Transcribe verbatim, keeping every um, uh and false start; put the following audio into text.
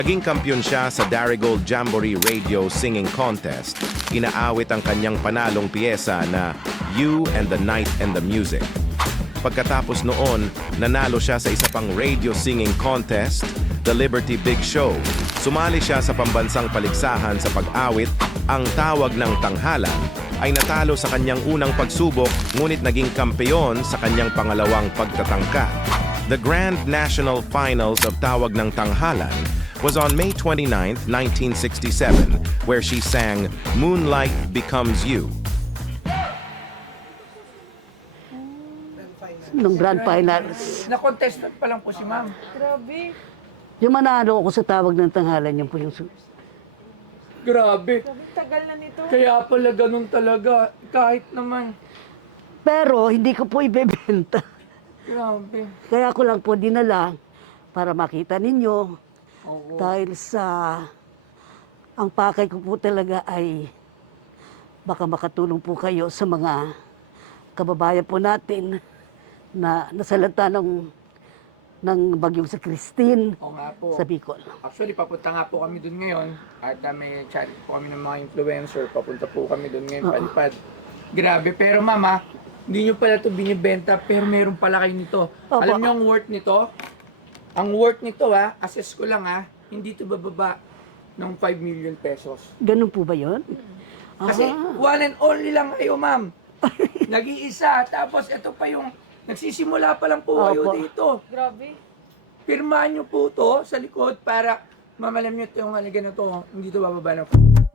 Naging kampiyon siya sa Darigold Jamboree Radio Singing Contest. Inaawit ang kanyang panalong piyesa na You and the Night and the Music. Pagkatapos noon, nanalo siya sa isa pang radio singing contest, The Liberty Big Show. Sumali siya sa pambansang paligsahan sa pag-awit. Ang Tawag ng Tanghalan ay natalo sa kanyang unang pagsubok, ngunit naging kampeon sa kanyang pangalawang pagtatangka. The Grand National Finals of Tawag ng Tanghalan was on May twenty-ninth, nineteen sixty-seven, where she sang Moonlight Becomes You. Nung grand finals, Na-contestant pa lang po si ma'am. Grabe. yung manalo ako sa Tawag ng Tanghalan, yun po yung su- Grabe. Grabe, tagal na nito. Kaya pala ganun talaga. Kahit naman. Pero hindi ko po ibebenta. Grabe. Kaya ko lang po dinala para makita ninyo. Oo. Dahil sa ang pakay ko po talaga ay baka makatulong po kayo sa mga kababayan po natin na nasalanta ng, ng bagyong sa Christine Oo nga po. sa Bicol. Actually, papunta nga po kami dun ngayon. At uh, may chat po kami ng mga influencer. Papunta po kami dun ngayon, Oo. palipad. Grabe. Pero mama, hindi nyo pala ito binibenta, pero meron pala kayo nito. Opo. Alam nyo ang worth nito? Ang worth nito ha, assess ko lang ha, hindi ito bababa ng five million pesos. Ganun po ba yun? Kasi Ah. one and only lang kayo, ma'am. Nag-iisa. Tapos ito pa yung nagsisimula pa lang po kayo Opo. dito. Grabe. Pirmahan nyo po to sa likod para mamalam nyo ito yung halaga na to. Hindi ito bababa ng